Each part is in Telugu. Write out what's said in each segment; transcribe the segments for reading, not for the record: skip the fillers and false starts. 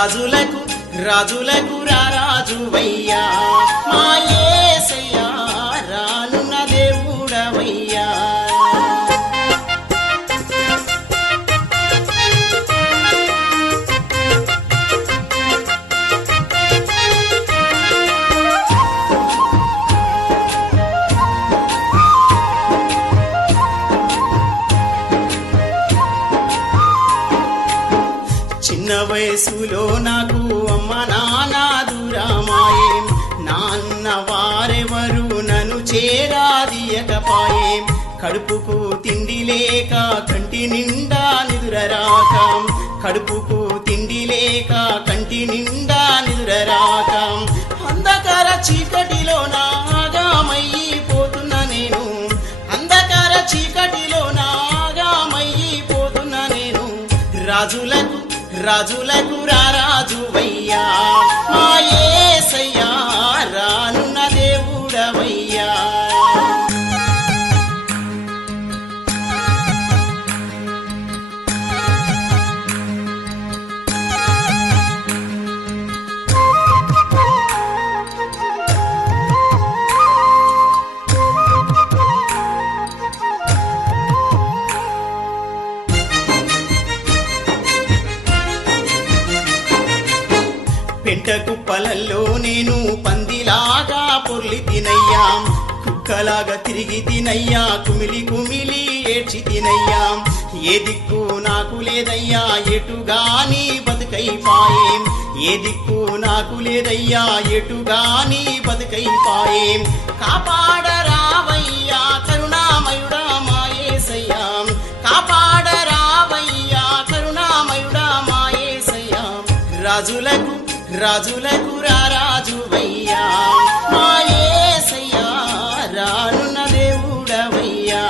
రాజులకు రాజులకు రారాజువయ్యా మా యేసయ్యా రానున్న దేవుడవయ్యా. చిన్న వయసులో నాకు అమ్మ నాన్న దూరమాయేం, నాన్న వారెవరు నన్ను చేరాదియకపాయేం. కడుపుకు తిండి లేక కంటి నిండా నిదురరాక, కడుపుకు తిండి లేక కంటి నిండా నిదురరాక, అంధకార చీకటిలో నాగామయ్యిపోతున్నా నేను, అంధకార చీకటిలో నాగామయ్యిపోతున్నా నేను. రాజులకు రాజులకు రారాజువయ్యా మా యేసయ్యా రానున్న దేవుడవయ్యా. పెంట కుప్పలల్లో నేను పందిలాగా పొర్లి తినయ్యా, కుక్కలాగా తిరిగి తినయ్యా, కుమిలి కుమిలి ఏడ్చి తినయ్యా. ఏ దిక్కు నాకు లేదయ్యా ఎటుగాని బతుకైపాయేం, ఏ దిక్కు నాకు లేదయ్యా ఎటుగాని బతుకైపాయేం. కాపాడరావయ్యా కరుణామయుడా మా యేసయ్యా, కాపాడరావయ్యా కరుణామయుడా మా యేసయ్యా. రాజులకు రాజులకు రారాజువయ్యా మా యేసయ్యా రానున్న దేవుడవయ్యా.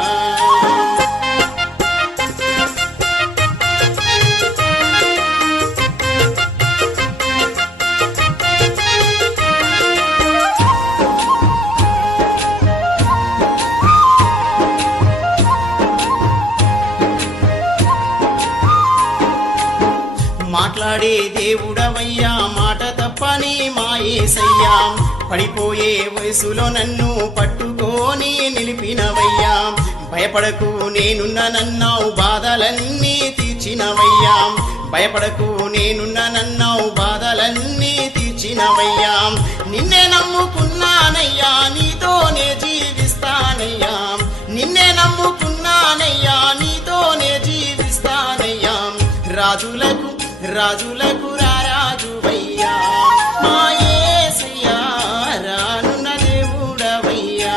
మాట్లాడే దేవుడవయ్యా మాట తప్పని మా యేసయ్యా, పడిపోయే వయసులో నన్ను పట్టుకొని నిలిపినవయ్యా. భయపడకు నేనున్నానన్నావు బాధలన్నీ తీర్చినవయ్యా, భయపడకు నేనున్నానన్నావు బాధలన్నీ తీర్చినవయ్యా. నిన్నే నమ్ముకున్నానయ్యా నీతోనే జీవిస్తానయ్యా, నిన్నే నమ్ముకున్నానయ్యా నీతోనే జీవిస్తానయ్యా. రాజులకు రాజులకు రారాజువయ్యా మా యేసయ్యా రానున్న దేవుడవయ్యా.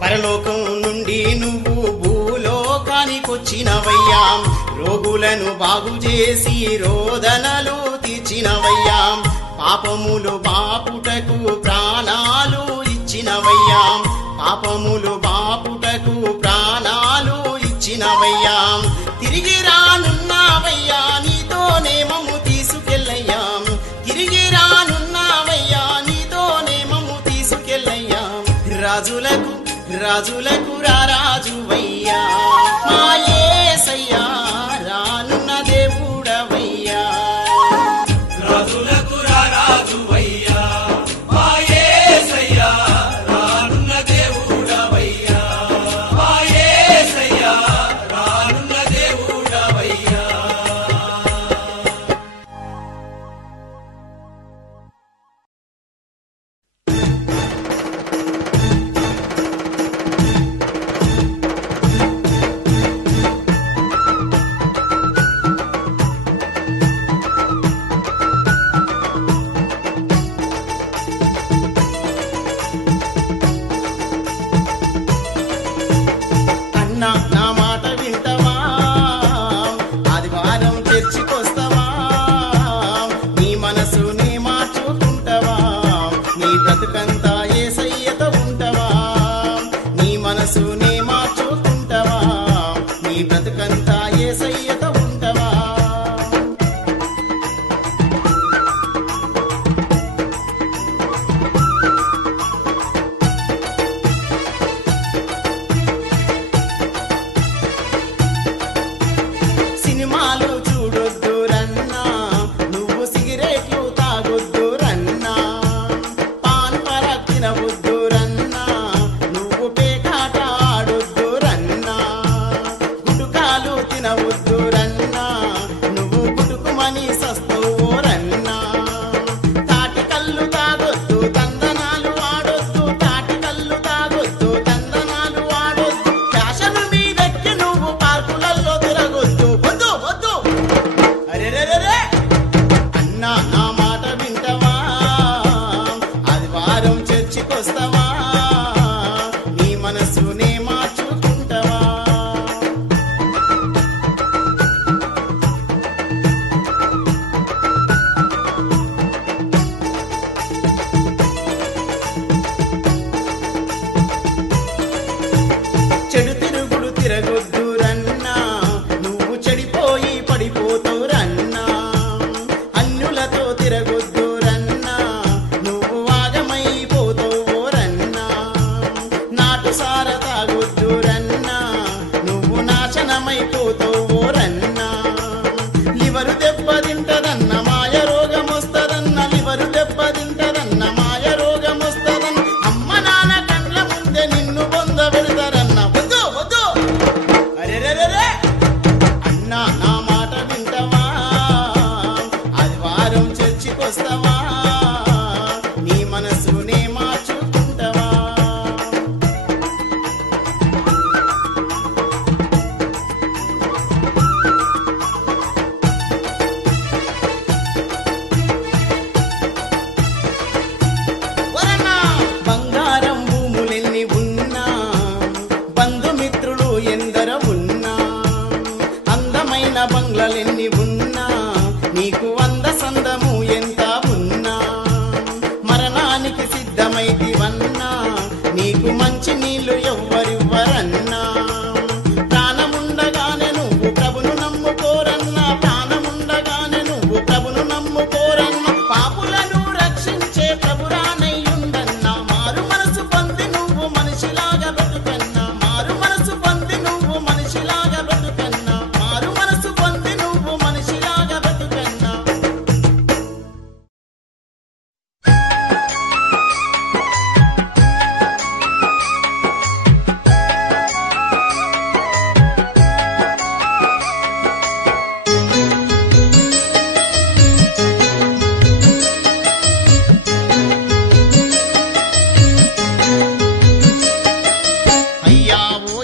పరలోకం నుండి నువ్వు భూలోకానికొచ్చినవయ్యా, రోగులను బాగు చేసి రోదనలు తీర్చినవయ్యా. పాపములు బాపుటకు ప్రాణాలు ఇచ్చినవయ్యా, పాపములు బాపుటకు ప్రాణాలు ఇచ్చినవయ్యా. తిరిగి రానున్నావయ్యా నీతోనే మమ్ము తీసుకెళ్ళయ్యా, తిరిగి రానున్నావయ్యా నీతోనే మమ్ము తీసుకెళ్ళయ్యా. రాజులకు రాజులకు రారాజువయ్యా మా యేసయ్యా రానున్న దేవుడవయ్యా. రాజులకు రారాజువయ్యా మా యేసయ్యా రానున్న దేవుడవయ్యా, మా యేసయ్యా రానున్న దేవుడవయ్యా.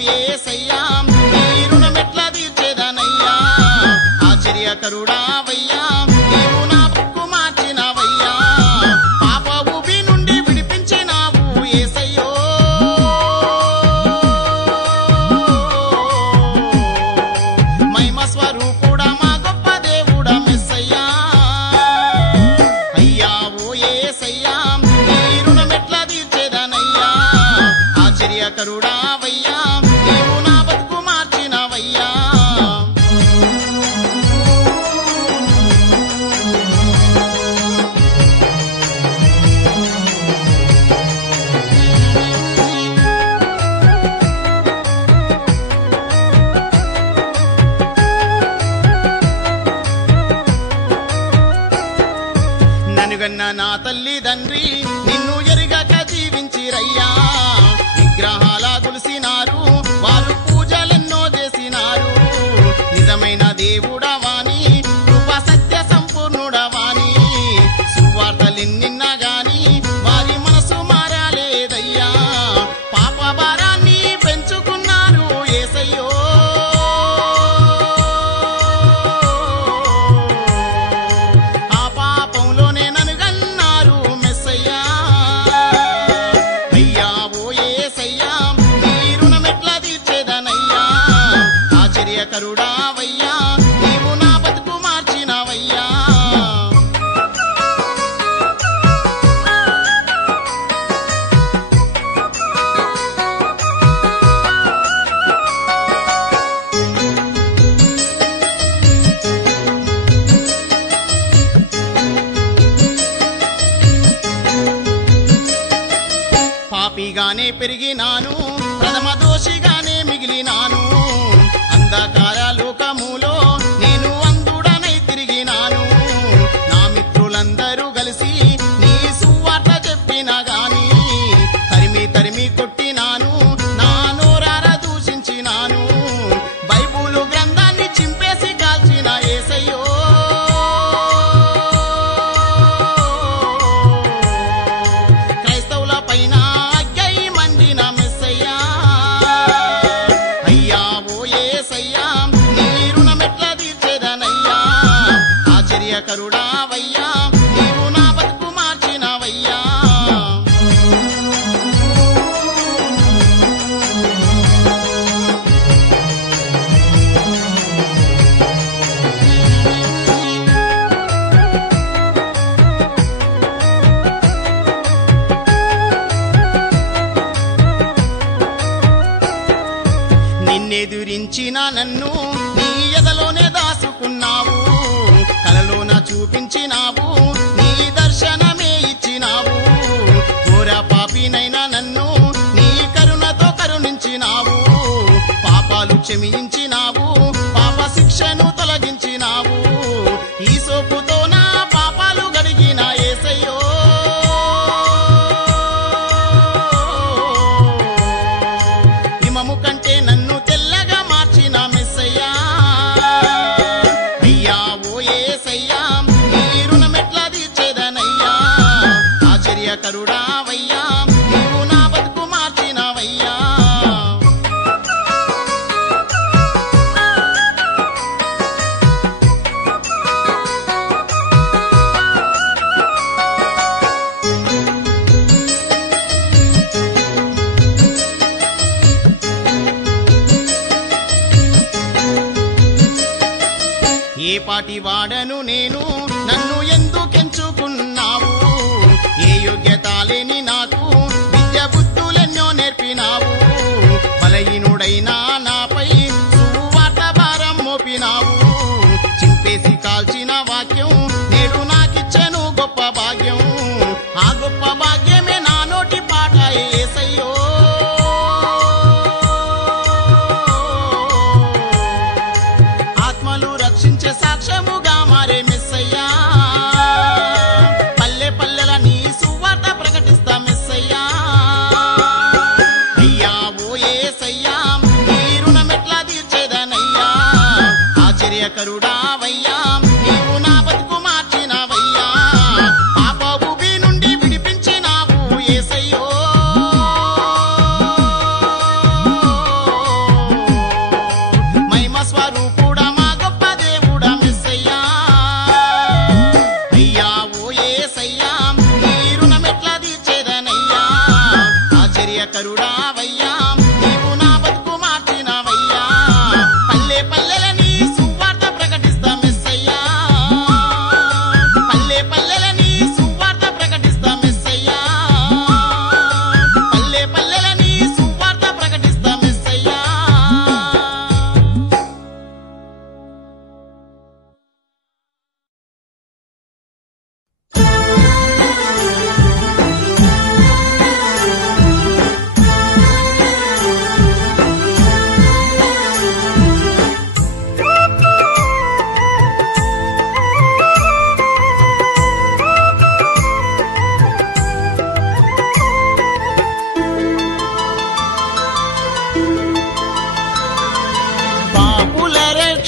యేసయ్యా నీ రుణమెట్లా తీర్చేదనయ్యా ఆశ్చర్యకరుడావయ్యా నీవు నా బతుకు మార్చినవయ్యా పాప ఊబి నుండి విడిపించినావు యేసయ్యో మహిమ స్వరూపుడా మా గొప్ప దేవుడా మెస్సయ్యా అయ్యా ఓ యేసయ్యా నీ రుణమెట్లా తీర్చేదనయ్యా ఆశ్చర్యకరుడావయ్యా నీవు నా బతుకు మార్చినవయ్యా ననుగన్న నా తల్లిదండ్రి నిన్ను ఎరుగక జీవించిరయ్యా విగ్రహాల కొలిసినారు వారు పూజలెన్నో చేసినారు నిజమైన దేవుడవాని కృప సత్య సంపూర్ణుడవాని సువార్తలెన్నిన్నా గాని వారి మనసు మారాలేదయ్యా పాప భారాన్ని పెంచుకున్నారు యేసయ్యో ఆ పాపంలోనే ననుగన్నారు మెస్సయ్యా అయ్యా ఓ యేసయ్యా నీ రుణమెట్లా తీర్చేదనయ్యా ఆశ్చర్యకరుడావయ్యా నీవు నా బతుకు మార్చినవయ్యా పాపిగానే పెరిగినాను ప్రథమ దోషిగానే మిగిలినాను అంధకార లోకములో నేను అంధుడనై తిరిగినాను నా మిత్రులందరూ కలిసి నీ సువార్త చెప్పినా గాని తరిమి తరిమి కొట్టినాను నా నోరార దూషించినాను బైబులు గ్రంథాన్ని చింపేసి కాల్చిన యేసయ్యో క్రైస్తవుల పైన అగ్గై మండిన మెస్సయ్యా అయ్యా ఓ యేసయ్యా నీ రుణమెట్లా తీర్చేదనయ్యా ఆశ్చర్యకరుడావయ్యా నీవు నా బతుకు మార్చినవయ్యా నిన్నెదురించిన నన్ను నీ ఎదలోనే దాసుకున్నావు కలలోన చూపించినావు నీ దర్శనమే ఇచ్చినావు ఘోర పాపినైనా నన్ను నీ కరుణతో కరుణించినావు పాపాలు క్షమించినావు పాప శిక్షను తొలగించినావు ఈ సోపుతో నా పాపాలు గడిగిన యేసయ్యో హిమము కంటే నన్ను తెల్లగా మార్చిన మెస్సయ్యా అయ్యా ఓ యేసయ్యా నీ రుణమెట్లా తీర్చేదనయ్యా ఆశ్చర్యకరుడావయ్యా నీవు నా బతుకు మార్చినవయ్యా ఏ పాటి వాడను నేను నన్ను ఎందుకెంచుకున్నావు ఏ యోగ్యత లేని నాకు విద్య బుద్ధులెన్నో నేర్పినావు బలహీనుడైనా నాపై సువార్త భారం మోపినావు చింపేసి కాల్చిన వాక్యం నేడు నాకిచ్చెను గొప్ప భాగ్యం ఆ గొప్ప భాగ్యమే నా నోటి పాట యేసయ్యో ఆత్మలు రక్షించే సాక్ష్యముగా మారే మెస్సయ్యా పల్లె పల్లెల నీ సువార్త ప్రకటిస్తా మెస్సయ్యా అయ్యా ఓ యేసయ్యా నీ రుణమెట్లా తీర్చేదనయ్యా ఆశ్చర్యకరుడావయ్యా నీవు నా బతుకు మార్చినవయ్యా పాప ఊబి నుండి విడిపించినావు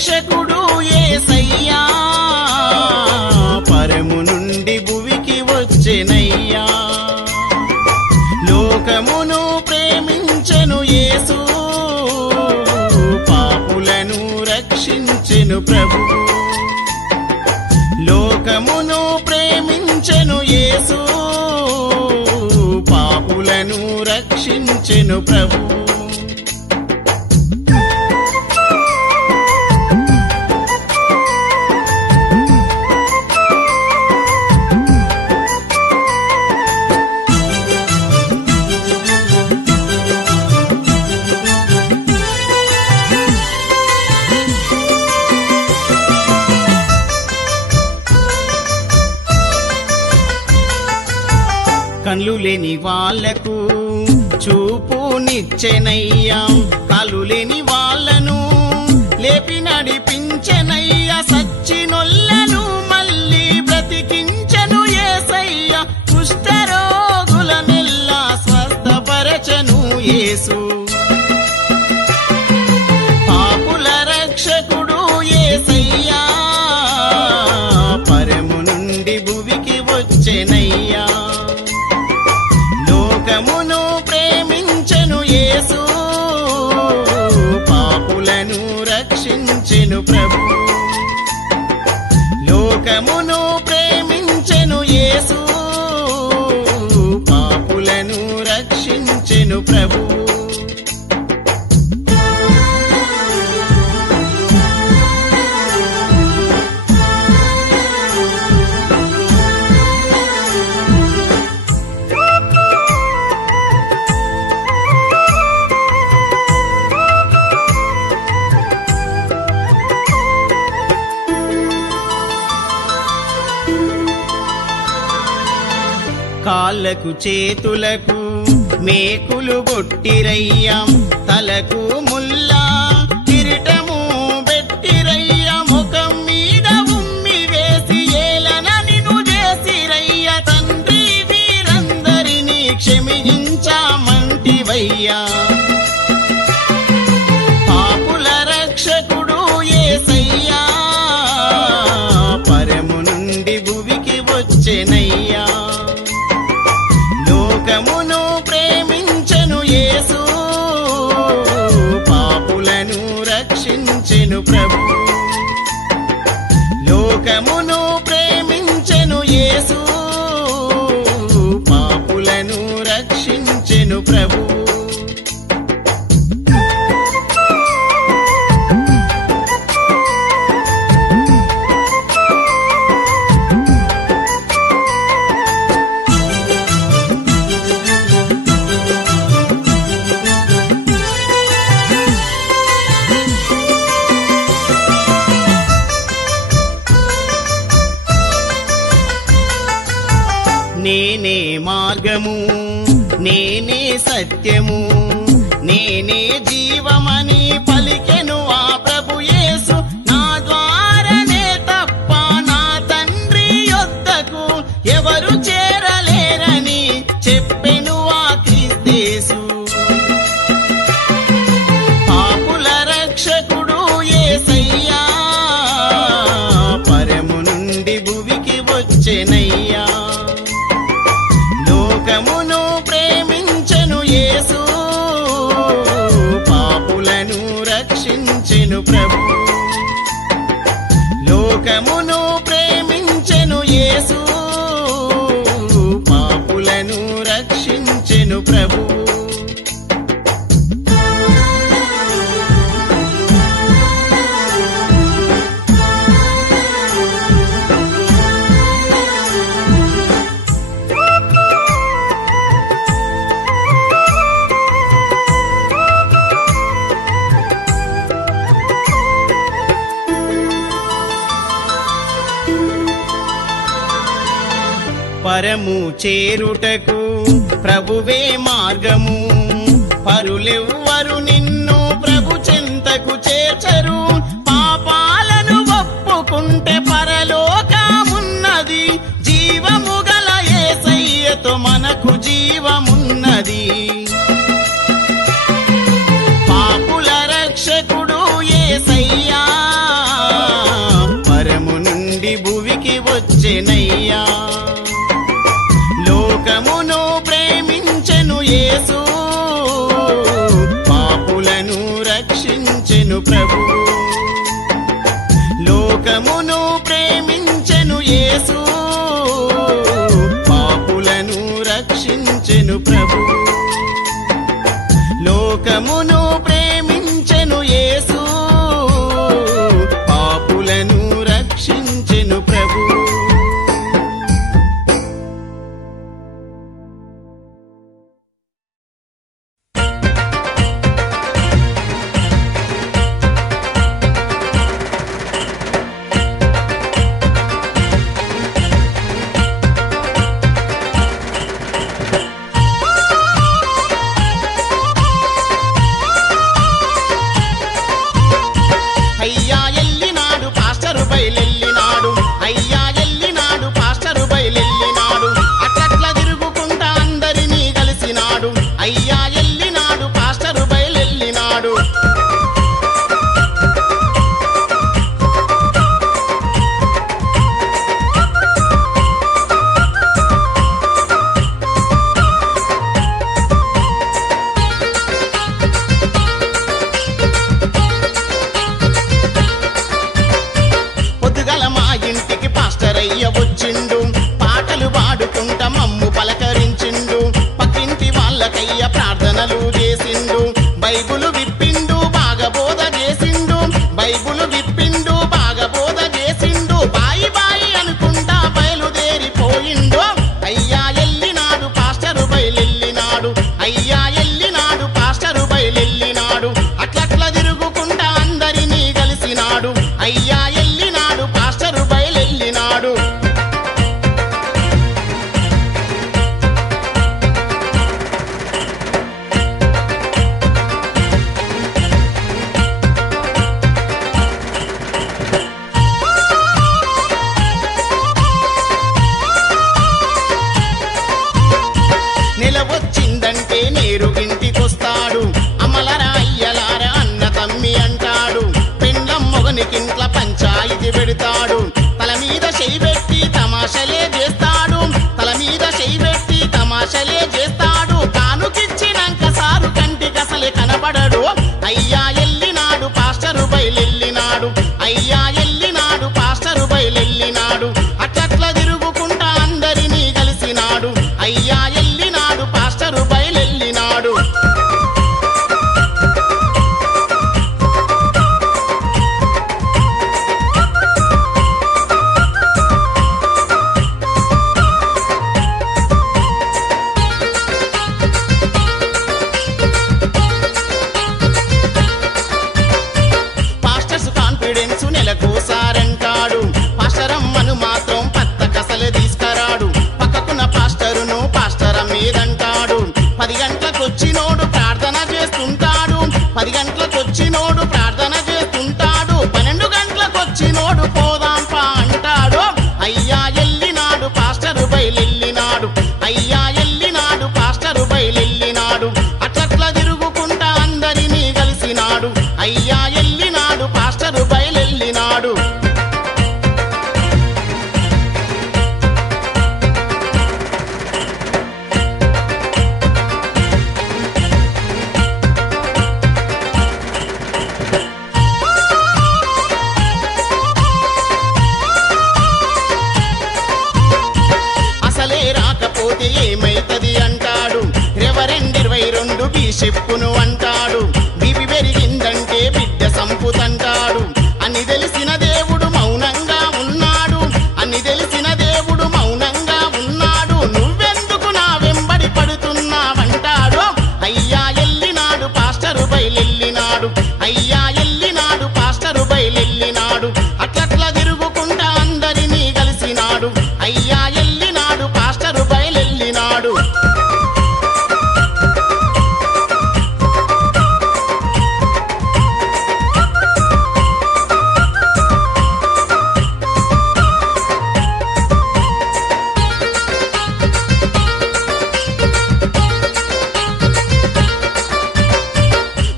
రక్షకుడు యేసయ్యా పరము నుండి భువికి వచ్చెనయ్యా లోకమును ప్రేమించెను యేసు పాపులను రక్షించెను ప్రభువు లోకమును ప్రేమించెను యేసు పాపులను రక్షించెను ప్రభువు కళ్ళు లేని వాళ్లకు చూపునిచ్చెనయ్యా కాళ్ళు లేని వాళ్ళను లేపి నడిపించెనయ్యా సచ్చినొల్లను మళ్ళీ బ్రతికించెను యేసయ్యా కుష్ఠరోగులనెల్లా స్వస్థపరచెను యేసు పాపుల రక్షకుడు యేసయ్యా పరము నుండి భువికి వచ్చెనయ్యా లోకమును ప్రేమించెను యేసు పాపులను రక్షించెను ప్రభు లోకమును ప్రేమించెను యేసు పాపులను రక్షించెను ప్రభు కాళ్ళకు చేతులకు మేకులు గొట్టిరయ్యా తలకు ముల్లా కిరీటము బెట్టిరయ్యా ముఖం మీద ఉమ్మి వేసి ఏలన నిన్ను చేసిరయ్యా తండ్రి వీరందరినీ క్షమించామంటివయ్యా పాపుల రక్షకుడు యేసయ్యా పరము నుండి భువికి వచ్చెనయ్యా లోకమును ప్రేమించెను యేసు పాపులను రక్షించెను ప్రభు లోకమును ప్రేమించెను యేసు పాపులను రక్షించెను ప్రభు నేనే మార్గము నేనే సత్యము నేనే జీవమని పలికెను ఆ ప్రభు యేసు నా ద్వారానే తప్ప నా తండ్రి యొద్దకు ఎవరు చేరలేరని చెప్పెను ఆ క్రీస్తు పాపుల రక్షకుడు యేసయ్యా పరము నుండి భువికి వచ్చెనయ్యా లోకమును ప్రేమించెను యేసు పాపులను రక్షించెను ప్రభు లోకమును ప్రేమించెను యేసు పాపులను రక్షించెను ప్రభు పరము చేరుటకు ప్రభువే మార్గము పరులెవ్వరు నిన్ను ప్రభు చెంతకు చేర్చరు పాపాలను ఒప్పుకుంటే పరలోకమున్నది జీవము గల యేసయ్యతో మనకు జీవమున్నది పాపుల రక్షకుడు యేసయ్యా రక్షించెనయ్యా. లోకమును ప్రేమించెను యేసు, పాపులను రక్షించెను ప్రభు. లోకమును ప్రేమించెను యేసు, పాపులను రక్షించెను ప్రభు. లోకమును ప్రేమించెను యేసు, పాపులను రక్షించెను ప్రభు. అయ్యా ఎల్లినాడు పాస్టరు బయలెల్లినాడు, అయ్యా ఎల్లినాడు పాస్టరు బయలెల్లినాడు, అట్లట్ల తిరుగుకుంటా అందరినీ కలిసినాడు. అయ్యా ఎల్లినాడు పాస్టరు బయలెల్లినాడు. పొద్దుగల మా ఇంటికి పాస్టరయ్య వచ్చిండు, పాటలు పాడుకుంటా మమ్ము పలకరించిండు. పక్కింటి వాళ్ళకయ్య ప్రార్థనలు చేసిండు, బైబులు విప్పిండు బాగా బోధ చేసిండు. బైబులు విప్పిండు బాగా బోధ చేసిండు. బాయి బాయి అనుకుంటా బయలుదేరిపోయిండు. అయ్యా ఎల్లినాడు పాస్టరు బయలెల్లినాడు, అయ్యా ఎల్లినాడు పాస్టరు బయలెల్లినాడు, అట్లట్ల తిరుగుకుంటా అందరినీ కలిసినాడు. అయ్యా ఎల్లినాడు పాస్టరు బయలెల్లినాడు. నెల వచ్చిందంటే నేరుగింటికొస్తాడు, అమ్మలరా అయ్యలారా అన్న తమ్మి అంటాడు. పెండ్లం మొగనికింట్ల పంచాయితీ పెడతాడు, తల మీద చెయ్యి పెట్టి తమాషలే చేస్తాడు. తల మీద చెయ్యి పెట్టి తమాషలే చేస్తాడు. కానుకిచ్చినాక సారు కంటికసలే కనబడడు. అయ్యా ఎల్లినాడు పాస్టరు బయలెల్లినాడు, అయ్యా ఎల్లినాడు పాస్టరు బయలెల్లినాడు, అట్లట్ల తిరుగుకుంటా అందరినీ కలిసినాడు. అయ్యా ఎల్లినాడు పాస్టరు బయలెల్లినాడు. పాస్టర్స్ కాన్ఫిడెన్స్ నెలకోసారంటాడు, పాస్టరమ్మను మాత్రం పత్త కసలే తీసుకురాడు. పక్కకున్న పాస్టరును పాస్టర్ మీదంటాడు. 10 గంటలకొచ్చినోడు ప్రార్థన చేస్తుంటాడు, 10 గంటలకొచ్చినోడు ప్రార్థన చేస్తుంటాడు. 12 గంటలకొచ్చినోడు పోదాంపా అంటాడు. అయ్యా ఎల్లినాడు పాస్టరు బయలెల్లినాడు, అయ్యా ఎల్లినాడు పాస్టరు బయలెల్లినాడు, అట్లట్ల తిరుగుకుంటా అందరినీ కలిసినాడు. అయ్యా ఎల్లినాడు పాస్టరు బయలెల్లినాడు. అసలే రాకపోతే ఏమైతది అంటాడు. రెవరెండ్ 22 బిషప్పును అంటాడు. బీపీ పెరిగిందంటే బిడ్డ సంపుతంటాడు. అని తెలిసిన దేవుడు మౌనంగా ఉన్నాడు, అని తెలిసిన దేవుడు మౌనంగా ఉన్నాడు. నువ్వెందుకు నా వెంబడి పడుతున్నావంటాడు. అయ్యా ఎల్లినాడు పాస్టరు బయలెల్లినాడు, అయ్యా ఎల్లినాడు పాస్టరు బయలెల్లినాడు, అట్లట్ల తిరుగుకుంటా అందరినీ కలిసినాడు. అయ్యా ఎల్లినాడు పాస్టరు బయలెల్లినాడు.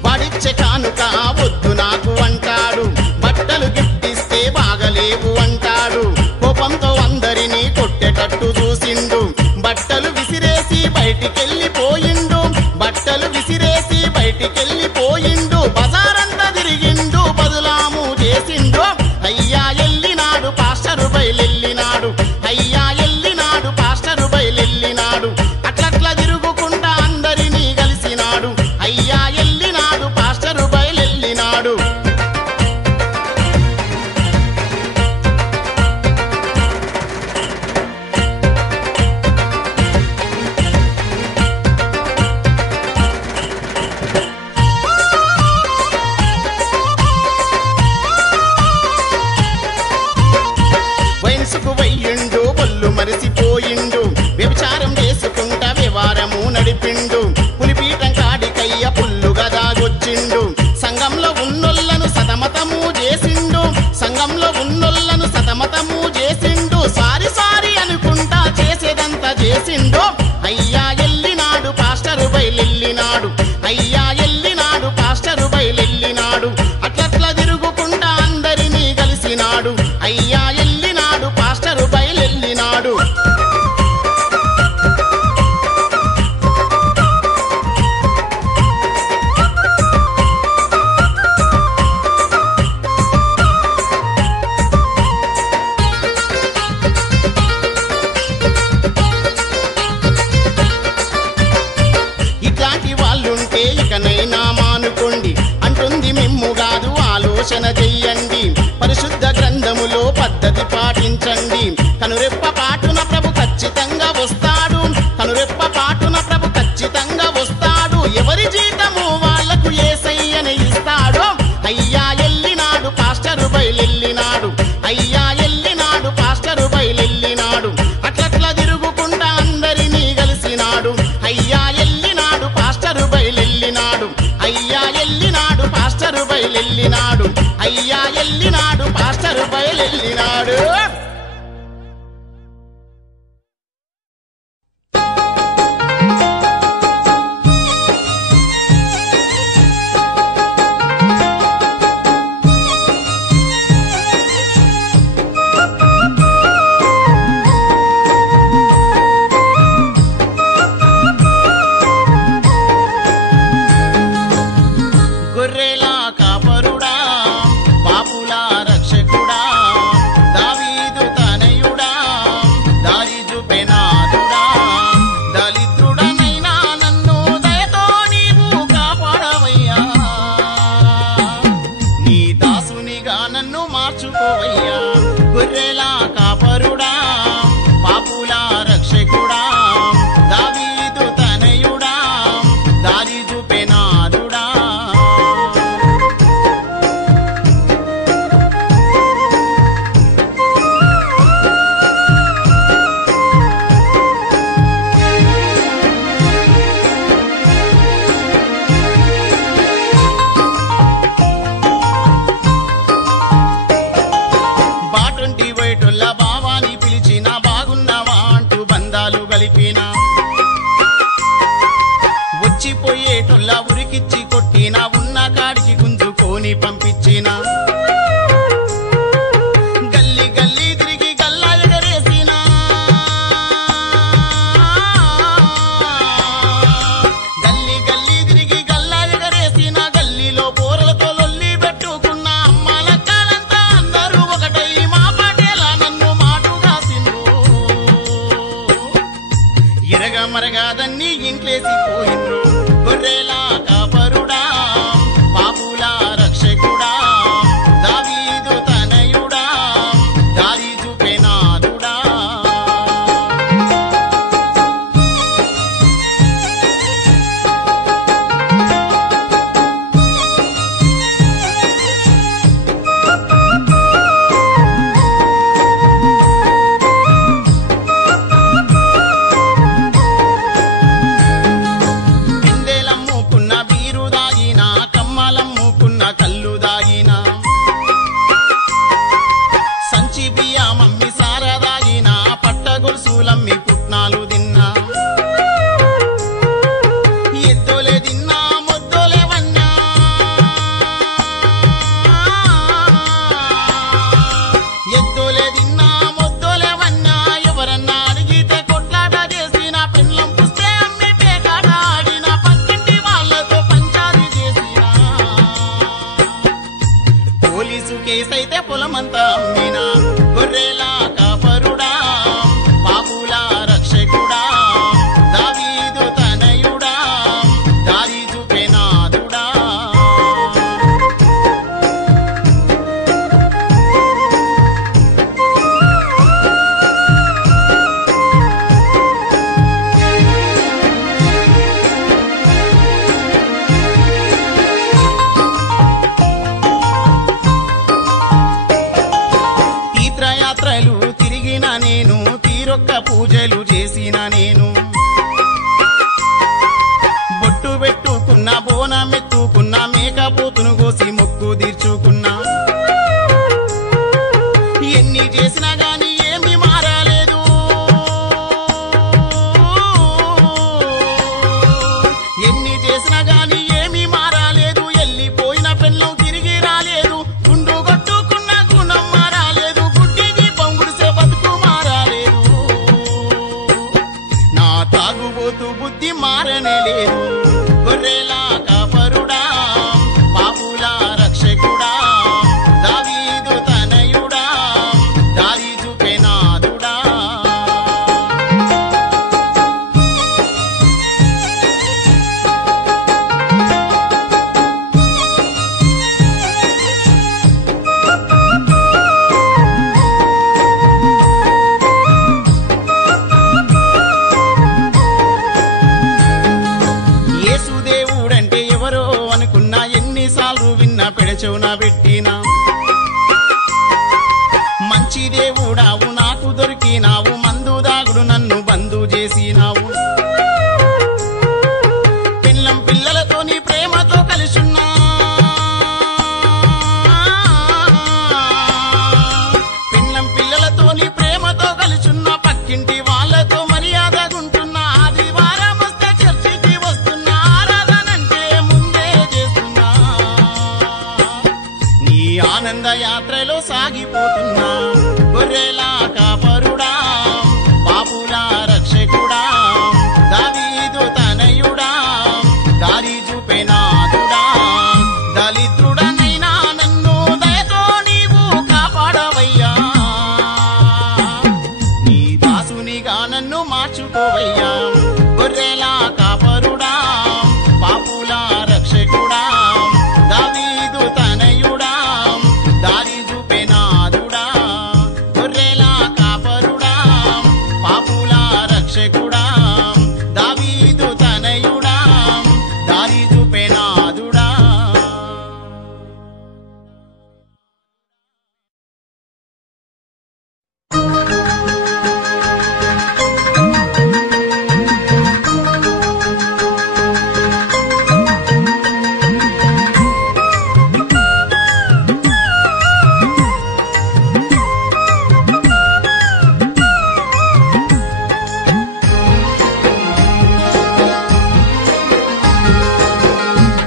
వాడిచ్చే కానుక వద్దు బయటికెళ్ళిపోయిండు, బట్టలు విసిరేసి బయటికెళ్ళిపోయిండు, బజారంతా తిరిగిండు, బదులాము చేసిండు. అయ్యా ఎల్లినాడు పాస్టరు బయలెల్లినాడు, అయ్యా ఎల్లినాడు పాస్టరు బయలెల్లినాడు, అట్లట్లా తిరుగుకుంటా అందరినీ కలిసినాడు. అయ్యా ఎల్లినాడు పాస్టరు బయలెల్లినాడు. వయసుకు వయ్యిండు, ఒళ్ళు మరిసిపోయిండు, వ్యభిచారం చేసుకుంటా వ్యవహారము నడిపిండు, పులిపీఠం కాడికయ్య పుల్లుగా దాగొచ్చిండు, సంఘంలో ఉన్నోళ్ళను సతమతము చేసిండు, సంఘంలో ఉన్నోళ్ళను సతమతము చేసిండు, సారి సారి అనుకుంటా చేసేదంతా చేసిండు. అయ్యా ఎల్లినాడు పాస్టరు బయలెల్లినాడు, అయ్యా ఎల్లినాడు పాస్టరు బయలెల్లినాడు, అట్లట్లా తిరుగుకుంటా అందరినీ కలిసినాడు. అయ్యా ఎల్లినాడు పాస్టరు బయలెల్లినాడు. ఇట్లాంటి వాళ్ళుంటే ఇకనైనా మానుకోండి అంటుంది మిమ్ము కాదు, ఆలోచన చెయ్యండి, పరిశుద్ధ గ్రంథములో పద్ధతి పాటించండి. కనురెప్ప పాటున ప్రభు ఖచ్చితంగా వస్తాడు, కనురెప్ప పాటున ప్రభు ఖచ్చితంగా వస్తాడు, ఎవరి జీతము వాళ్లకు యేసయ్యనే ఇస్తాడు. అయ్యా ఎల్లినాడు పాస్టరు బయలెల్లినాడు, అయ్యా ఎల్లినాడు పాస్టరు బయలెల్లినాడు, అట్లట్లా తిరుగుకుంటా అందరినీ కలిసినాడు. అయ్యా ఎల్లినాడు పాస్టరు బయలెల్లినాడు, అయ్యా ఎల్లినాడు పాస్టరు బయలెల్లినాడు, అయ్యా ఎల్లినాడు పాస్టరు బయలెల్లినాడు. గొర్రెల కాపరుడా, పాపుల రక్షకుడా, దావీదు తనయుడా, దారి చూపెనాదుడా, దళిద్రుడనైనా నన్ను దయతో నీవు కాపాడవయ్యా, నీ దాసునిగా నన్ను మార్చుకోవయ్యా. గొర్రెల కాపరుడా, పాపుల రక్షకుడా, దావీదు తనయుడా, దారి చూపెనాదుడా. బాటుంటి వైటుల కేసైతే పొలమంతా అమ్మినా గొర్రెలా కాపరుడా పాపుల రక్షకుడా దావీదు తనయుడా దారి చూపెనాదుడా తీర్థయాత్రలు తిరిగిన నేను తీరొక్క పూజలు చేసిన నేను బొట్టు పెట్టుకున్న బోనమెత్తుకున్న మేకపోతును కోసి మొక్కు తీర్చుకున్నా ఎన్ని చేసినా గాని ఏమి మారలేదు ఎన్ని చేసినా గాని ఏమి మారలేదు వెళ్ళిపోయిన పెళ్ళం తిరిగి రాలేదు గుండు కొట్టుకున్న గుణం మారలేదు గుడ్డికి పొంగుడిసే బతుకు మారలేదు నా తాగుబోతు బుద్ధి మారనే లేదు గొర్రెలా కాపరుడా పాపుల రక్షకుడా దావీదు తనయుడా దారి చూపెనాదుడా యేసుదేవుడంటే ఎవరో అనుకున్నా ఎన్నిసార్లు విన్నా పెడచెవున పెట్టినా మంచి దేవుడావు నాకు దొరికినావు మందు దాగుడు నన్ను బంధు చేసినావు పిల్లం పిల్లలతోని ప్రేమతో కలిసున్నా పిల్లం పిల్లలతోని ప్రేమతో కలిసున్నా పక్కింటి వాళ్ళతో మర్యాదగుంటున్నా ఆదివారం వస్తే చర్చికి వస్తున్నా ఆరాధనంటే ముందే చేస్తున్నా నీ ఆనంద యాత్రలో సాగిపోతున్నా గొర్రెలా కాపరుడా పాపుల రక్షకుడా దావీదు తనయుడా దారి చూపెనాదుడా దళిద్రుడనైనా నన్ను దయతో నీవు కాపాడవయ్యా నీ దాసునిగా నన్ను మార్చుకోవయ్యా గొర్రెలా కాపరుడా పాపుల రక్షకుడా దావీదు తనయుడా దారి చూపెనాదుడా గొర్రెలా కాపరుడా పాపుల రక్షకుడా దావీదు తనయుడా దారి చూపెనాదుడా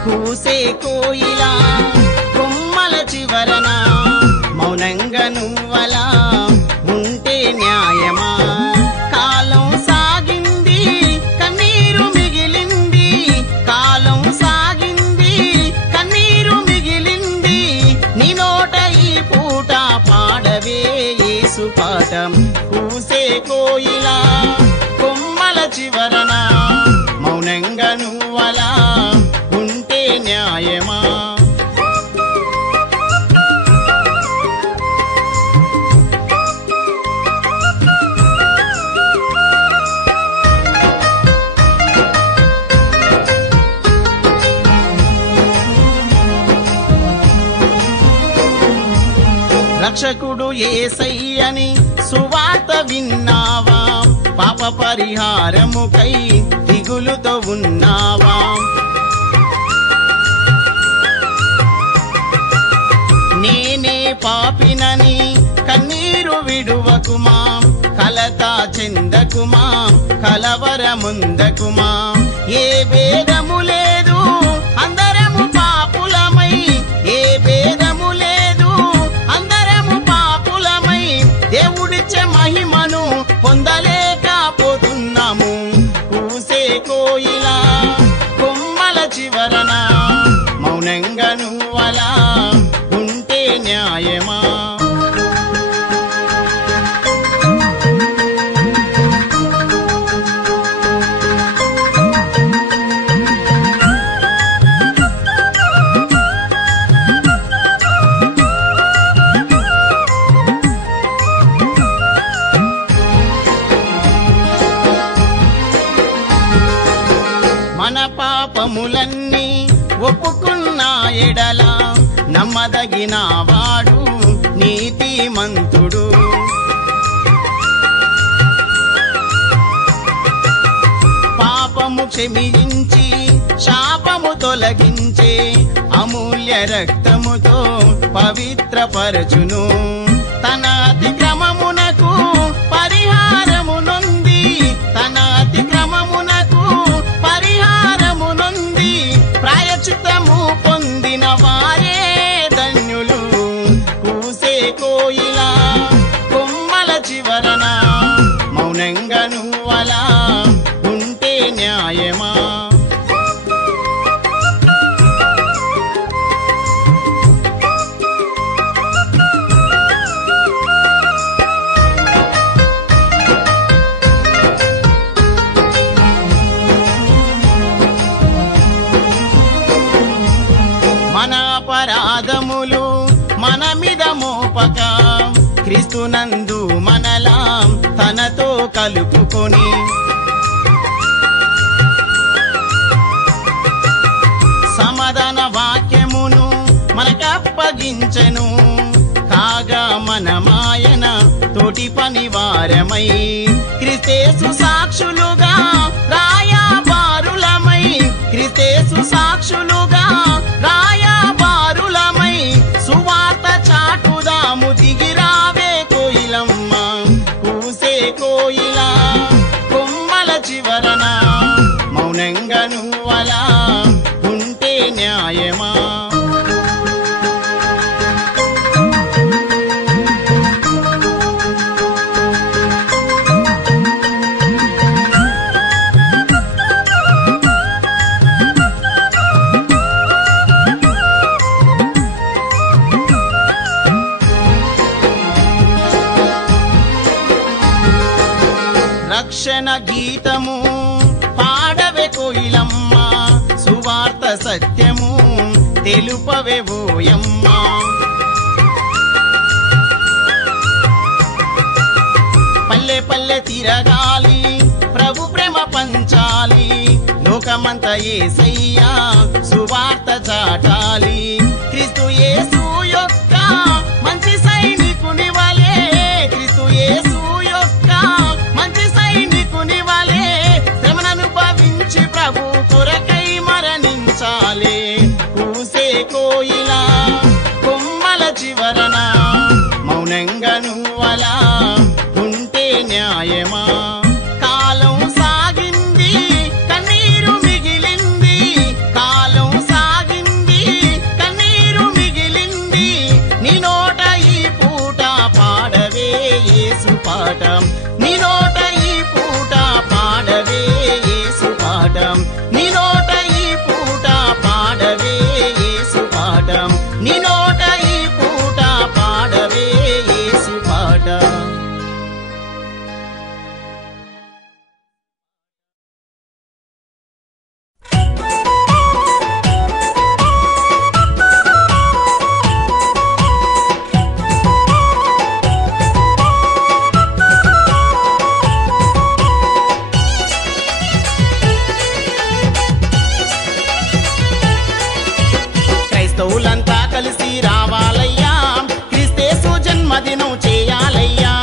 కూసే కోయిలా కొమ్మల చివరన మౌనంగా నువ్వలా ఉంటే న్యాయమా కాలం సాగింది కన్నీరు మిగిలింది కాలం సాగింది కన్నీరు మిగిలింది నీ నోట ఈ పూట పాడవే యేసు పాట కూసే కోయిలా కొమ్మల చివరన మౌనంగా నువ్వలా ఉంటే న్యాయమా రక్షకుడు యేసయ్యని సువార్త విన్నావా పాప పరిహారముకై దిగులుతో ఉన్నావా నేనే పాపినని కన్నీరు విడువకుమా కలత చెందకుమా కలవరముందకుమా ఏ భేదము లేదు అందరము పాపులమై ఏ భేదము లేదు అందరము పాపులమై దేవుడిచ్చే మహిమను పొందలేకపోతున్నాము కూసే కోయిలా కొమ్మల చివరన మౌనంగా నువ్వలా ఉంటే న్యాయమా న్యాయమా? మన పాపములన్నీ ఒప్పుకున్న ఎడల నమ్మదగిన వాడు నీతిమంతుడు. పాపము క్షమించి శాపము తొలగించే అమూల్య రక్తముతో పవిత్రపరచును. తన అతిక్రమమునకు పరిహారము నొంది, తన అతిక్రమమునకు పరిహారము నొంది ప్రాయశ్చిత్తము పొందిన వారే ధన్యులు. కూసే కోయిల కొమ్మల చివరన మౌనంగా నువ్వలా ఉంటే న్యాయమా? మన అపరాధములు మన మీద మోపక క్రీస్తునందు మనలా తనతో కలుపుకొని సమాధాన వాక్యమును మనకప్పగించెను. కాగా మనమాయన తోటి పనివారమై క్రీస్తేసు సాక్షులుగా రాయబారులమై, క్రీస్తేసు సాక్షులుగా రాయబారులమై సువార్త చాటుదాము. దిగిరావే కోయిలమ్మ, కూసే కోయిల కొమ్మల చివరన మౌనంగా నువ్వలా ఉంటే న్యాయమా? రక్షణ గీతము పాడవే కోయిలమ్మ, సువార్త సత్యము తెలుపవే ఓయమ్మ. పల్లె పల్లె తిరగాలి, ప్రభు ప్రేమ పంచాలి, లోకమంత యేసయ్యా సువార్త చాటాలి. క్రీస్తు యేసు యొక్క మంచి సైనికుని వలే, క్రీస్తు యేసు యొక్క మంచి సైనికుని వలే శ్రమననుభవించి ప్రభు కొరకై మరణించాలి. కూసే కోయిల కొమ్మల చివరన మౌనంగా నువ్వలా ఉంటే న్యాయమా? కాలం సాగింది కన్నీరు మిగిలింది, కాలం సాగింది కన్నీరు మిగిలింది. నీ నోట ఈ పూట పాడవే యేసు పాట, నీ నోట ఈ పూట పాడవే యేసు పాట, నీ నోట ఈ పూట పాడవే యేసు పాట, నీ నోట ఈ పూట పాడవే యేసు పాట. క్రైస్తవులంతా కలిసి రావాలయ్యా, క్రీస్తేసు జన్మదినం చేయాలయ్యా.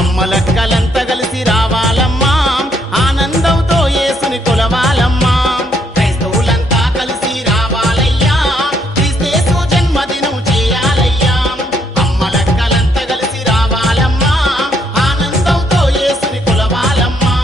అమ్మలక్కలంతా కలిసి రావాలమ్మా, ఆనందంతో యేసుని కొలవాలమ్మా. క్రైస్తవులంతా కలిసి రావాలయ్యా, క్రీస్తేసు జన్మదినం చేయాలయ్యా. అమ్మలక్కలంతా కలిసి రావాలమ్మా, ఆనందంతో యేసుని కొలవాలమ్మా.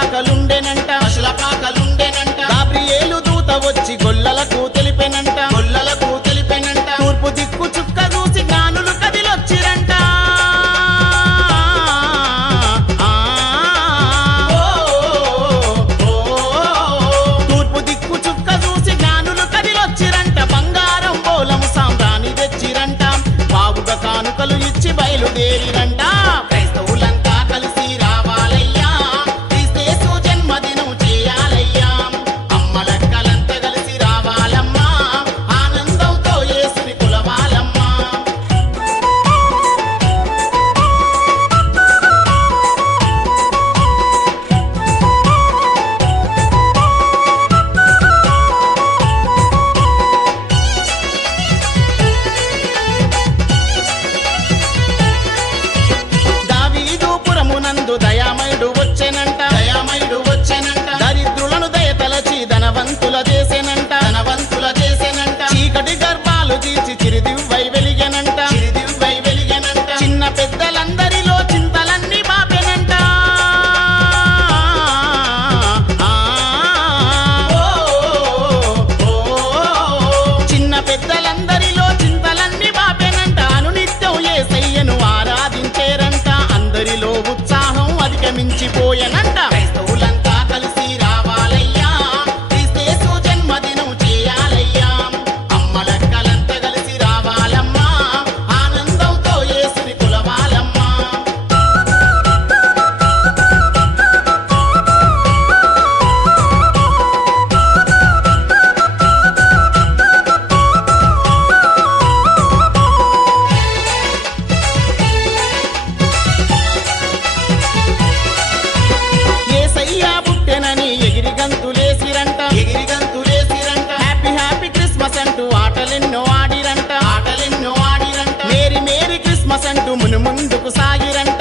పాకలుండెనంట గాబ్రియేలు దూత వచ్చి గొల్లలకు తెలిపెనంట తూర్పు దిక్కు చుక్క చూసి జ్ఞానులు కదిలొచ్చిరంట తూర్పు దిక్కు చుక్క చూసి జ్ఞానులు కదిలొచ్చిరంట బంగారం బోలం సాంబ్రాణి తెచ్చిరంట బావుగా కానుకలు ఇచ్చి బయలుదేరిరంట క్రైస్తవులంతా కలిసి రావాలయ్యా క్రీస్తు జన్మదినం చేయాలయ్యా అమ్మలక్కలంతా కలిసి రావాలమ్మా ఆనందంతో యేసుని కొలవాలమ్మా దావీదుపురమునందు దయామయుడు వచ్చెనంట దరిద్రులను దయతలచి ధనవంతుల చేసెనంట చీకటి గర్భాలు తీర్చి చిరుదివ్వై వెలిగెనంట చిన్న పెద్దలందరిలో చింతలన్నీ బాపెనంట చిన్న పెద్దలందరిలో చింతలన్నీ బాపెనంట అనునిత్యం యేసయ్యను ఆరాధించేరంట అందరిలో ఉత్సాహం అధిగమించిపోయెనంట క్రైస్తవులంతా కలిసి రావాలయ్యా క్రీస్తు జన్మదినం చేయాలయ్యా అమ్మలక్కలంతా కలిసి రావాలమ్మా ఆనందంతో యేసుని కొలవాలమ్మా యేసయ్యా పుట్టెనని ఎగిరి గంతులేసిరంట హ్యాపీ హ్యాపీ క్రిస్మస్ అంటూ ఆటలెన్నో ఆడిరంట మేరీ మేరీ క్రిస్మస్ అంటూ ముందుకు సాగిరంట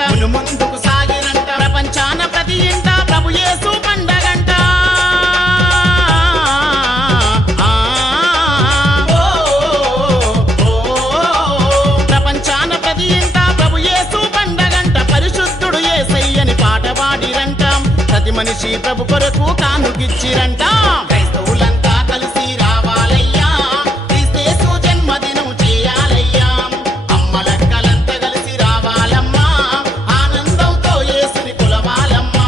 ప్రపంచాన ప్రతి ఇంట ప్రభు యేసు పండగంట ప్రపంచాన ప్రతి ఇంట ప్రభు యేసు పండగంట పరిశుద్ధుడు యేసయ్యని పాట పాడిరంట ప్రతి మనిషి ప్రభు కొరకు కానుకిచ్చిరంట క్రైస్తవులంతా కలిసి రావాలయ్యా క్రీస్తు జన్మదినం చేయాలయ్యా అమ్మలక్కలంతా కలిసి రావాలమ్మా ఆనందంతో యేసుని కొలవాలమ్మా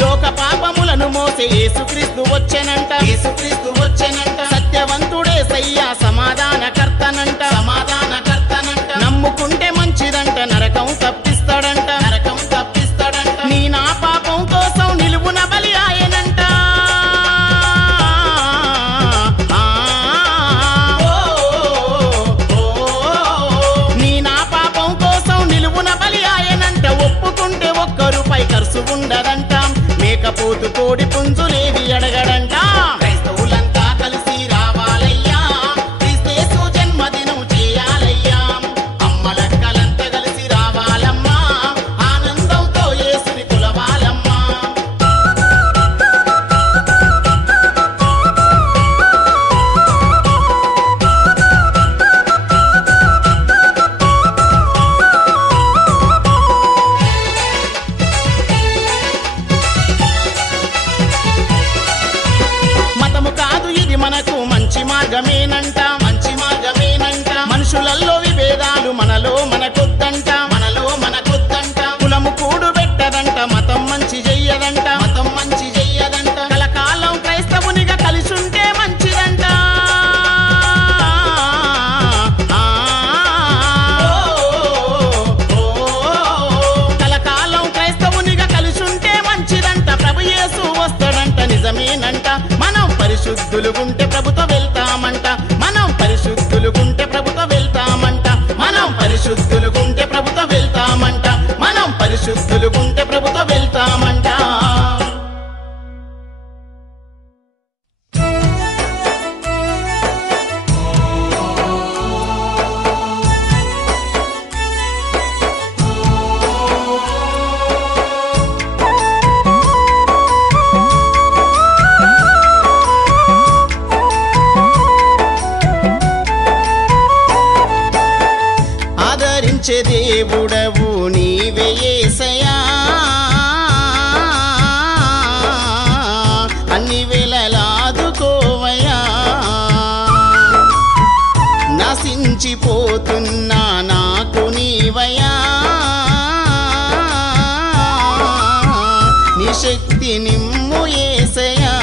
లోక పాపములను మోసే యేసుక్రీస్తు వచ్చెనంట సత్యవంతుడేసయ్యా సమాధానకర్తనంట నమ్ముకుంటే మంచిదంట నరకం తప్పిస్తాడంట నీ నా పాపం కోసం నిలువున బలి ఆయనంట నీ నా పాపం కోసం నిలువున బలి ఆయనంట ఒప్పుకుంటే ఒక్క రూపాయి ఖర్చు ఉండదంట మేకపోతు కోడి పుంజులేవి అడగడంట క్రైస్తవులంతా కలిసి రావాలయ్యా క్రీస్తు జన్మదినం చేయాలయ్యా అమ్మలక్కలంతా కలిసి రావాలమ్మా ఆనందంతో యేసుని కొలవాలమ్మా మతము కాదు ఇది మనకు మంచి మార్గమేనంట మనుషులలో విభేదాలు మనలో మనకొద్దంట కులము కూడు పెట్టదంట మతం మంచి చెయ్యదంట కలకాలం క్రైస్తవునిగా కలిసుంటే మంచిదంట కలకాలం క్రైస్తవునిగా కలిసుంటే మంచిదంట ప్రభు యేసు వస్తాడంట నిజమేనంట మనం పరిశుద్ధులుగుంటే ప్రభుతో వెళ్తామంట పరిశుద్ధులుగుంటే ప్రభుతో వెళ్తామంట పరిశుద్ధులుగుంటే ప్రభుతో వెళ్తామంట ఆదరించే దేవుడవు నీవే యేసయ్యా అన్ని వేళలాదుకోవయ్యా నశించిపోతున్నా నాకు నీవయ్యా నీ శక్తి నిమ్ము యేసయ్యా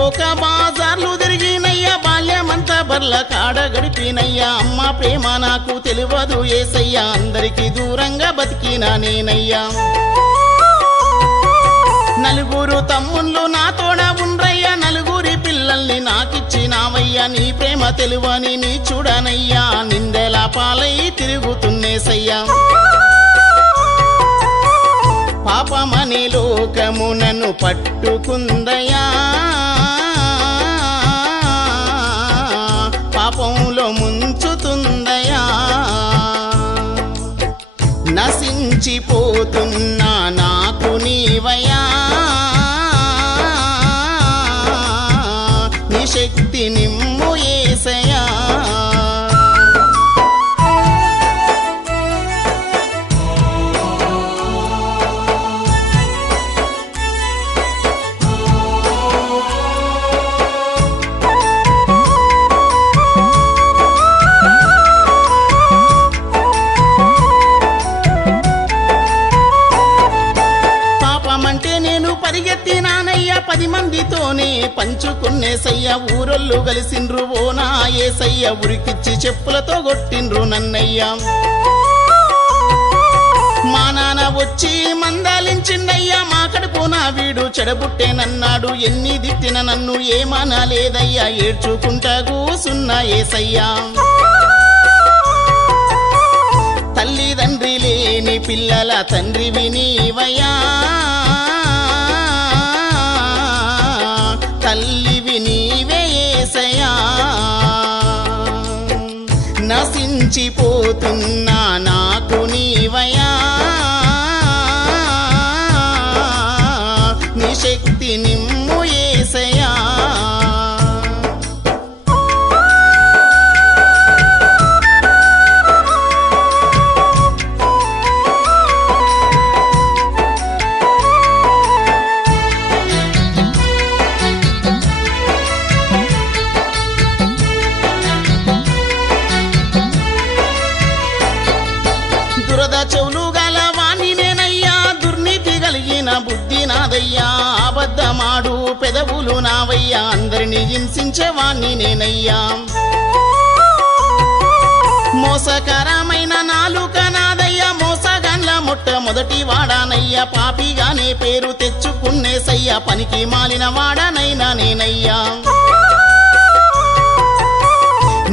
ఒక బాజార్లు తిరిగినయ్యా బాల్యమంతా బర్ల కాడ గడిపినయ్యా అమ్మ ప్రేమ నాకు తెలియదు యేసయ్యా అందరికి దూరంగా బతికినా నేనయ్యా నలుగురు తమ్ముళ్ళు నా తోడ ఉండ్రయ్యా నలుగురి పిల్లల్ని నాకిచ్చినావయ్యా నీ ప్రేమ తెలువని నీ చూడనయ్యా నిందెల పాలై తిరుగుతున్నేసయ్యా పాపమనే లోకము నన్ను పట్టుకుందయా పాపంలో ముంచుతుందయా నశించిపోతున్నా నాకు నీవయ్యా నీ శక్తి నిమ్ము యేసయ్యా పరిగెత్తినానయ్యా 10 మందితోనే పంచుకున్నేసయ్యా ఊరొల్లు కలిసిండ్రు ఓ నా యేసయ్యా ఉరికిచ్చి చెప్పులతో కొట్టిండ్రు నన్నయ్యా మా నాన్న వచ్చి మందాలించిండయ్యా మా కడుపు నా వీడు చెడబుట్టేనన్నాడు ఎన్ని దిట్టిన నన్ను ఏమనలేదయ్యా ఏడ్చుకుంటా కూసున్నా యేసయ్యా తల్లిదండ్రి లేని పిల్లల తండ్రివి నీవయ్యా తల్లివి నీవే యేసయ్యా నశించిపోతున్నా నాకు నీవయ్యా నీ శక్తి నిమ్ము యేసయ్యా చెవులు గలవాణి నేనయ్యా దుర్నీతి కలిగిన బుద్ధి నాదయ్యా అబద్ధమాడు పెదవులు నావయ్యా అందరిని హింసించేవాణ్ణి నేనయ్యా మోసకరమైన నాలుక నాదయ్యా మోసగాన్ల మొట్టమొదటి వాడానయ్యా పాపిగానే పేరు తెచ్చుకున్నేసయ్యా పనికి మాలిన వాడనైనా నేనయ్యా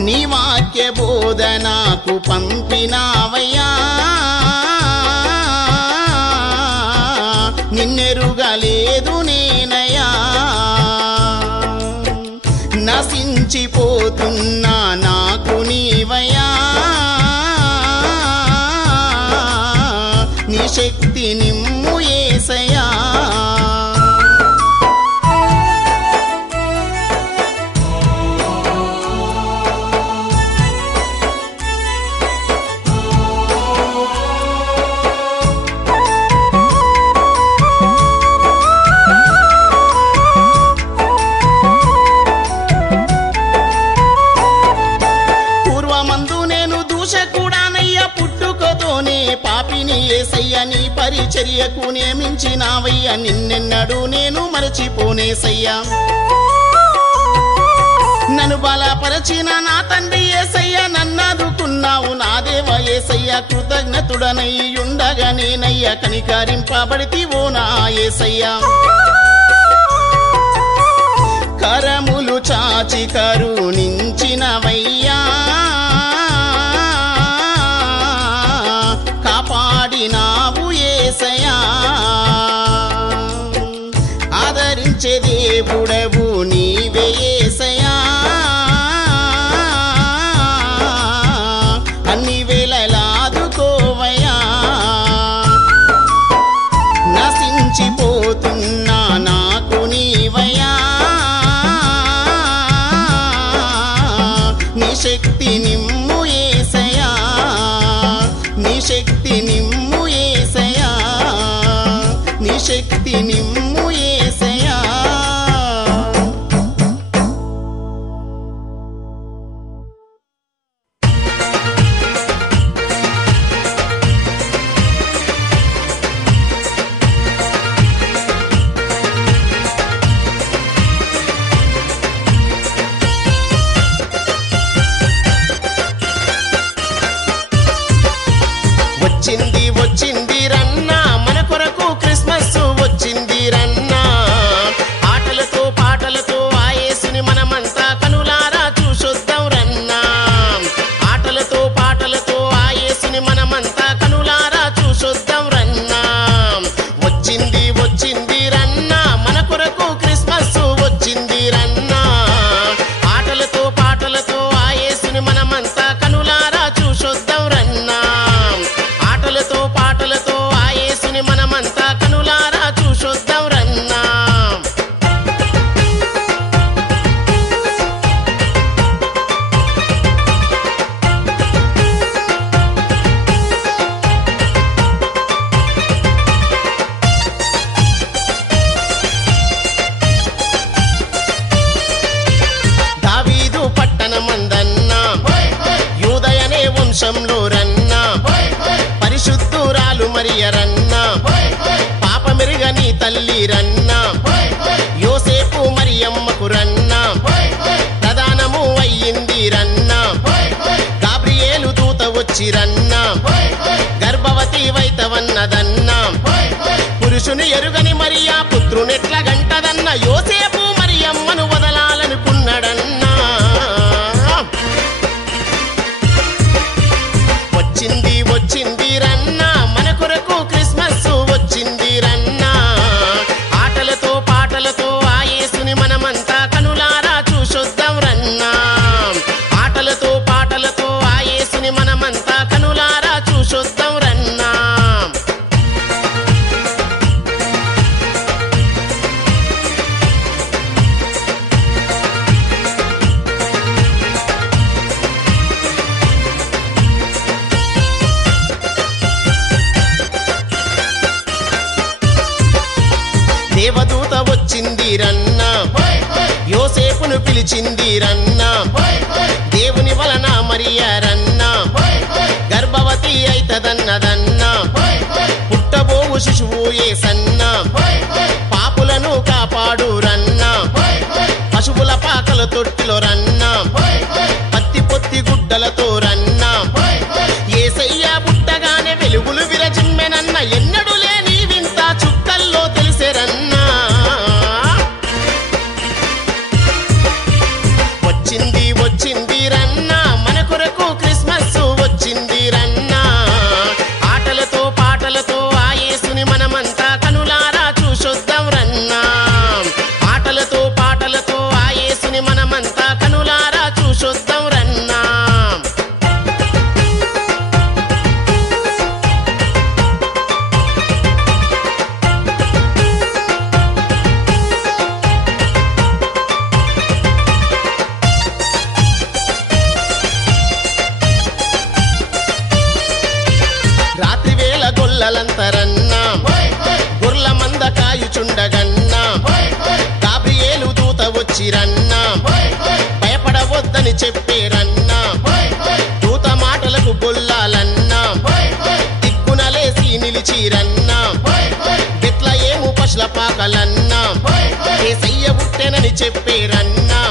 నీ వాక్య బోధనకు పంపినావయ్యా నిన్నెరుగలేదు నేనయ్యా నశించిపోతున్నా నాకు నీవయ్యా నీ శక్తి నిమ్ము యేసయ్యా పాపిని యేసయ్యా నీ పరిచర్యకు నియమించినావయ్యా నిన్నెన్నడూ నేను మరచిపోనేసయ్యా నన్ను బలపరచిన నా తండ్రి యేసయ్యా నన్నాదుకున్నావు నా దేవ యేసయ్యా కృతజ్ఞతుడనై ఉండగా నేనయ్యా కనికరింపబడితివో నా యేసయ్యా కరములు చాచి కరుణించినవయ్యా కాపాడినావు యేసయ్యా ఆదరించే దేవుడవు శక్తి నిమ్ము యేసయ్యా, నీ శక్తి నిమ్ము యేసయ్యా, నీ శక్తి నిమ్ము యేసయ్యా. వచ్చింది వచ్చింది రన్నా మన కొరకు క్రిస్మస్ వచ్చింది రన్నా, ఆటలతో పాటలతో ఆ యేసుని మనమంతా కనులారా చూసొద్దాం రన్నా, ఆటలతో పాటలతో ఆ యేసుని మనమంతా కనులారా చూసొద్దాం రన్నా. వచ్చింది వచ్చింది రన్నా మన కొరకు క్రిస్మస్ వచ్చింది రన్నా, ఆటలతో పాటలతో ఆ యేసుని మనమంతా కనులారా చూసొద్దాం రన్నా, ఆటలతో పాటలతో ఆ యేసుని మనమంతా కనులారా చూసొద్దాం రన్నా. దావీదు పట్టణమందన్నా యూదయనే వంశంలో రన్నా, పరిశుద్ధురాలు మరియ రన్నా, పాపమెరుగని తల్లి రన్నా, యోసేపు మరియమ్మకు రన్నా, ప్రధానము అయ్యింది రన్నా, గాబ్రియేలు దూత వచ్చి రన్నా, గర్భవతి వైతవన్నదన్నా, పురుషుని ఎరుగని మరియా పుత్రునెట్ల గంటదన్న, యోసేపు మరియమ్మను వదలాలనుకున్నాడన్నా. వచ్చింది వచ్చింది రన్నా మన కొరకు క్రిస్మస్ వచ్చింది రన్నా, ఆటలతో పాటలతో ఆ యేసుని మనమంతా కనులారా చూసొద్దాం రన్నా, ఆటలతో పాటలతో ఆ యేసుని మనమంతా కనులారా చూసొద్దాం రన్నా. దేవదూత వచ్చింది రన్నా, యోసేపును పిలిచింది రన్నా, దేవుని వలన మరియా రన్నా, గర్భవతి అయితదన్నదన్నా, పుట్టబోవు శిశువు యేసన్నా, పాపులను కాపాడు రన్నా, పశువుల పాకల తొట్టిలో రన్నా, పత్తి పొత్తి గుడ్డలతో రన్నా, యేసయ్య పుట్టగానే వెలుగులు విరజిమ్మెనన్న, ఎన్నడూ లేని వింత చుక్కల్లో తెలిసెరన్నా. వచ్చింది వచ్చింది రన్నా మన కొరకు క్రిస్మస్ వచ్చింది రన్నా, ఆటలతో పాటలతో ఆ యేసుని మనమంతా కనులారా చూసొద్దాం రన్నా, ఆటలతో పాటలతో ఆ యేసుని మనమంతా కనులారా చూసొద్దాం రన్నా. రాత్రివేళ గొల్లలంతరన్నా, గొర్ల మంద కాయుచుండగన్నా, గాబ్రియేలు దూత వచ్చిరన్నా, భయపడవద్దని చెప్పేరన్నా, దూత మాటలకు గొల్లాలన్నా, దిక్కునలేసి నిలిచిరన్నా, బెత్లెహేము పశుల పాకలన్నా, యేసయ్య పుట్టెనని చెప్పేరన్నా,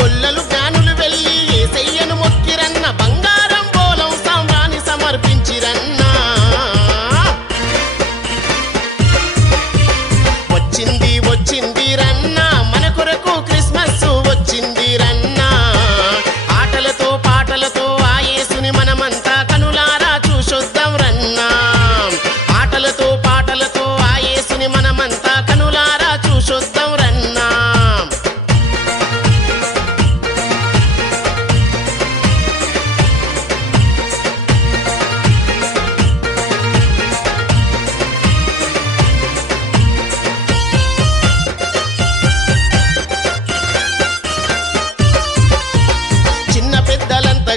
గొల్లలు జ్ఞానులు వెళ్ళి యేసయ్యను మొక్కిరన్న, బంగారం బోలం సామ్రాణి సమర్పించిరన్నా. వచ్చింది వచ్చింది రన్నా మన కొరకు క్రిస్మస్ వచ్చింది రన్నా, ఆటలతో పాటలతో ఆ యేసుని మనమంతా కనులారా చూసొద్దాం రన్నా, ఆటలతో పాటలతో ఆ యేసుని మనమంతా కనులారా చూసొద్దాం రన్నా.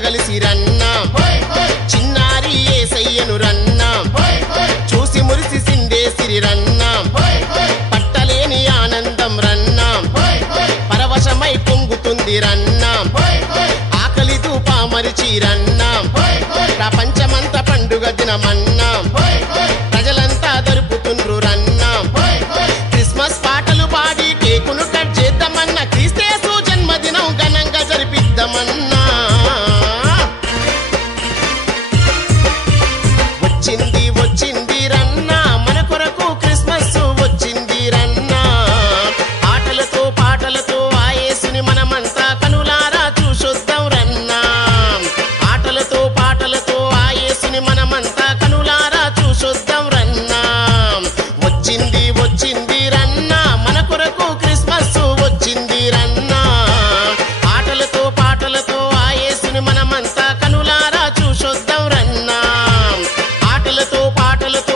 కలిసి రన్నా చిన్నారి యేసయ్యను రన్నా చూసి మురిసి సిందేసిరి రన్నా పట్టలేని ఆనందం రన్నా పరవశమై పొంగుతుంది రన్నా ఆకలి తూపా మరిచి రన్నా ప్రపంచమంతా పండుగ దినమన్నా ప్రజలంతా దరుపుతుండ్రు రన్నా క్రిస్మస్ పాటలు పాడి కేకును కట్ చేద్దామన్నా క్రీస్తేసు జన్మదినం ఘనంగా జరిపిద్దామన్నా వచ్చింది వచ్చింది రన్నా మన కొరకు క్రిస్మస్ వచ్చింది రన్నా ఆటలతో పాటలతో ఆ యేసుని మనమంతా కనులారా చూసొద్దాం రన్నా ఆటలతో పాటలతో ఆ యేసుని మనమంతా కనులారా చూసొద్దాం రన్నా వచ్చింది వచ్చింది రన్నా మన కొరకు క్రిస్మస్ వచ్చింది రన్నా ఆటలతో పాటలతో ఆ యేసుని మనమంతా కనులారా చూసొద్దాం రన్నా ఆటలతో పాటలతో